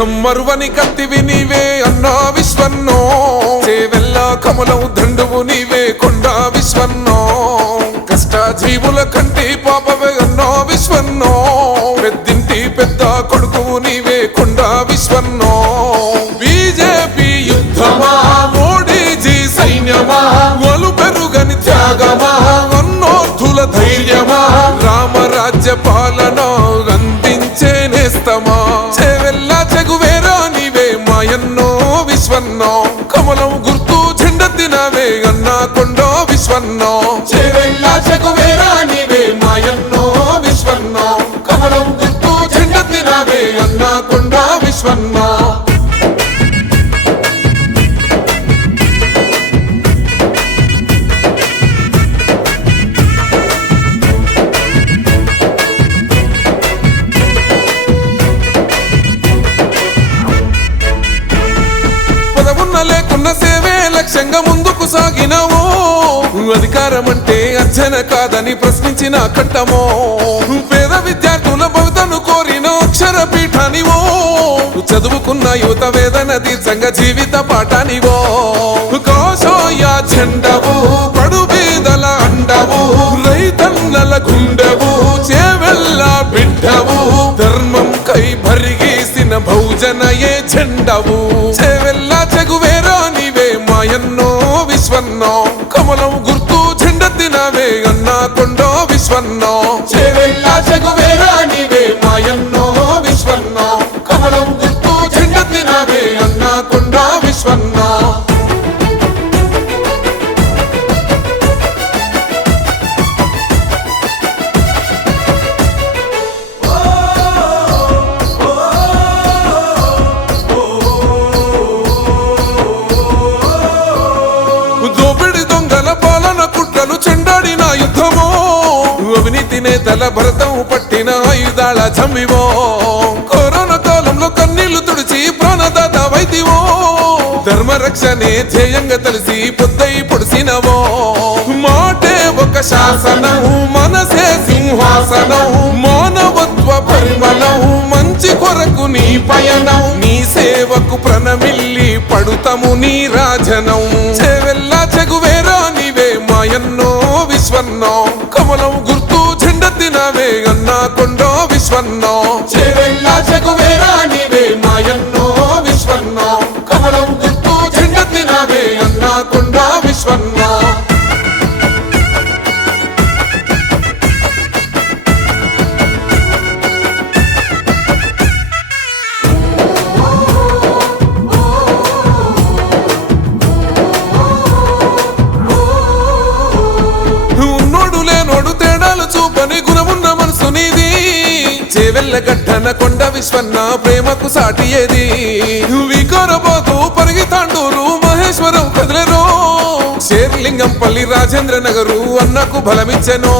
యుద్ధం మరువని కత్తివి నీవే అన్నా విశ్వన్నో చేవెల్ల కమలం దండువు నీవే కొండా విశ్వన్నో కష్ట జీవుల కంటి పాపవే అన్నా విశ్వన్నో పెద్దింటి పెద్ద కొడుకువు నీవే కొండా విశ్వన్నో బీజేపీ యుద్ధమా మోడీజీ సైన్యమా వలు పెరుగని త్యాగమా అన్నోర్థుల ధైర్యమా రామరాజ్య పాలన అందించే నేస్తమా చేవెల్ల చెగువేరా నీవే మాయన్నో విశ్వన్నో కమలం గుర్తు జెండెత్తినవే అన్నా కొండో విశ్వన్నో చేవెల్ల చెగువేరా నీవే మాయన్నో విశ్వన్నో కమలం గుర్తు జెండెత్తినవే అన్నా కొండో విశ్వన్నో లేకున్న సేవే లక్ష్యంగా ముందుకు సాగినవో అధికారం అంటే అర్చన కాదని ప్రశ్నించిన కంటమో పేద విద్యార్థుల భవితను కోరిన అక్షర పీఠానివో చదువుకున్న యువత వేదన తీర్చంగ జీవిత పాఠానివో కోశోయ చెండవు పడు బీదల అండవు రైతన్నల గుండెవు చేవెల్ల బిడ్డవు ధర్మం కై భరిగేసిన బహుజనయే చెండవు చేవెల్ల చెగువేరా నీవే మాయన్నో విశ్వన్నో కమలం గుర్తు జెండెత్తినవే అన్నా కొండో విశ్వన్నో చేవెల్ల చెగువేరా నీవే మాయన్నో విశ్వన్నో కమలం గుర్తు జెండెత్తినవే అన్నా కొండో విశ్వన్నో చెండాడిన యుద్ధమో అవినీతి నేతల భరతం పట్టిన ఆయుధాల చమ్మివో కరోనా కాలంలో కన్నీళ్లు తుడిచి ప్రాణదాత వైదివో ధర్మరక్షణే ధ్యేయంగా తెలిసి పొద్దై పొడిసినవో మాటే ఒక శాసనం మనసే సింహాసనం మానవత్వ పరిమళం మంచి కొరకు నీ పయనం నీ సేవకు ప్రణమిల్లి పడుతము నీ రాజనం చేవెల్ల చెగువేరా నీవే మాయన్నో విశ్వన్నో కమలం గుర్తు జెండెత్తినవే అన్నా కొండో విశ్వన్నో చేవెల్ల చెగువేరా నీవే మాయన్నో విశ్వన్నో కమలం గుర్తు జెండెత్తినవే అన్నా కొండో విశ్వన్నో చూపని గుణమున్న మనసు నీది చేవెల్ల గడ్డన కొండ విశ్వన్న ప్రేమకు సాటి ఏది వికారబాదు పరిగితాండూరు మహేశ్వరం కదిలేరో శేర్లింగంపల్లి రాజేంద్ర నగరు అన్నకు బలమిచ్చెనో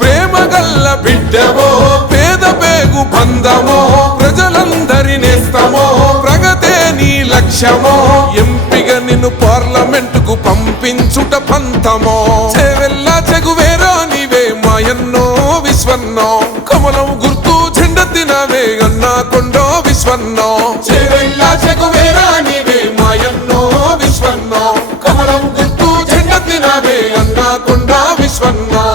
ప్రేమ గల్ల బిడ్డవో పేద పేగు బంధమో ప్రజలందరి నేస్తమో ప్రగతే నీ లక్ష్యమో ఎంపిగా నిన్ను పార్లమెంటుకు పంపించుట పంతమో చేవెల్ల చెగువేరా నీవే మాయన్నో విశ్వన్నో కమలం గుర్తు జెండెత్తినవే అన్నా కొండో విశ్వన్నో చేవెల్ల చెగువేరా నీవే మాయన్నో విశ్వన్నో కమలం గుర్తు జెండెత్తినవే అన్నా కొండో విశ్వన్నో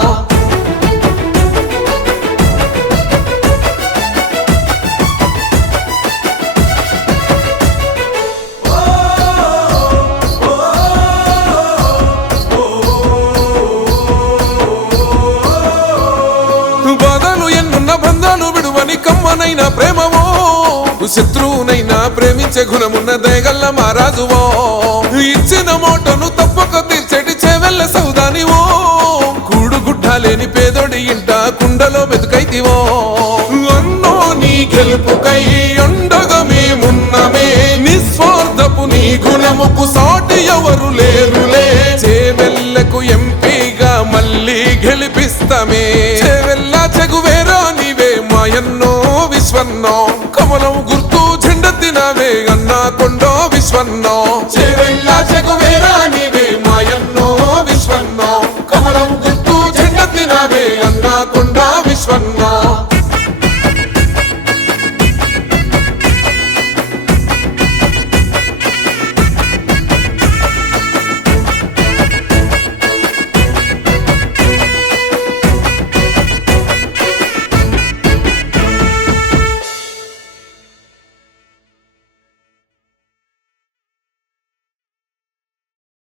బంధాలు విడువని కమ్మనైన ప్రేమవో శత్రువునైనా ప్రేమించే గుణమున్న దయగల్ల మహారాజువో ఇచ్చిన మోటను తప్పక తీర్చేటి చేవెల్ల సౌదానివో కూడుగుడ్డ లేని పేదోడి ఇంట కుండలో మెతుకైతివో అన్నో నీ గెలుపుకై అండగా మేమున్నమే నిస్వార్థపు నీ గుణముకు సాటి ఎవరు లేరులే చేవెల్లకు ఎంపీగా మళ్ళీ గెలిపిస్తమే చేవెల్ల చెగువేరా నీవే మాయన్నో విశ్వన్నో కమలం గుర్తు జెండెత్తినవే అన్నా కొండో విశ్వన్నో